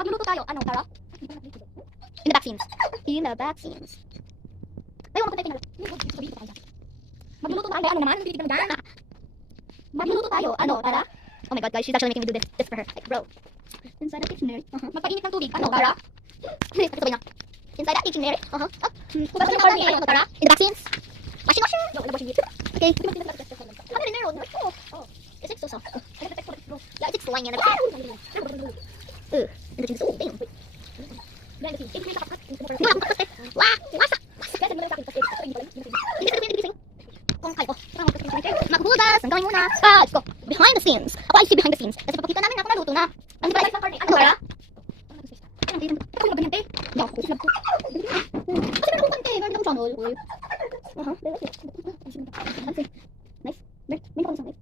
Magluluto tayo. Ano, Tara? In the back scenes. In the back scenes. Tayo, ano tayo pinala? Magluluto tayo. Ano naman? Hindi naman. Magluluto tayo. Ano, Tara? Oh my god, guys, she's actually making me do this for her. Like, bro. Inside the kitchen. Magpainit ng tubig. Ano, Tara? Sabay na. Inside the kitchen. Hugasan ng karne. Ano, Tara? In the back scenes. Washing. No, wala washing dito. Okay. Ano rin meron? Oh. Is it so soft? Yeah, it's slimy and everything. And the cheese. Oh, damn. Maghugas! Ang gawin muna! Let's go! Behind the scenes! Ako ay si behind the scenes. Kasi papakita namin na ako naluto na. Ano ba? Ano ba? Ako yung maganyante. No, kasi meron kong kante. Meron akong channel. Nice. May akong isang knife.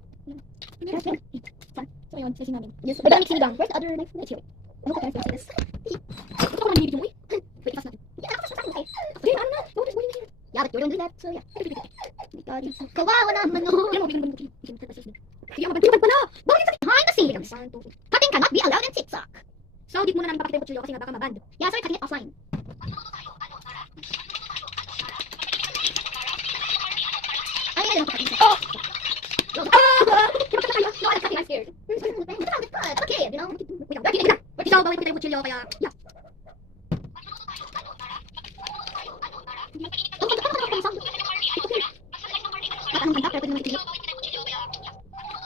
So yun, sisi namin. Yes, but mixing down. Where's the other knife? It's here. Ano ko kaya sa this? Ito ko naman video mo eh. Wait, ikas natin. Yeah, ako sa okay. Okay, ano na? No, there's more in here. Yeah, but you're doing that, so yeah. Kawawa naman no. Yan mo, bigyan mo. Kaya magpapag pala. Bakit sa behind the scenes? Cutting cannot be allowed in TikTok. So, di muna namin pakita yung kutsilyo kasi nga baka maband. Yeah, sorry, cutting it offline. Ay, yan ang pakita. Oh! No, I'm scared. Okay, you know. Wait, wait, bawal ko tayo kutsilyo kaya, yeah.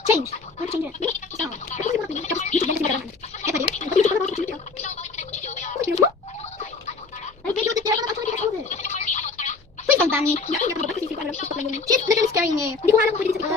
Change. How to change it? Sound. I video that they're gonna show it. Please don't ban me. She's literally scaring me. Hindi ko alam kung pwede sa ito.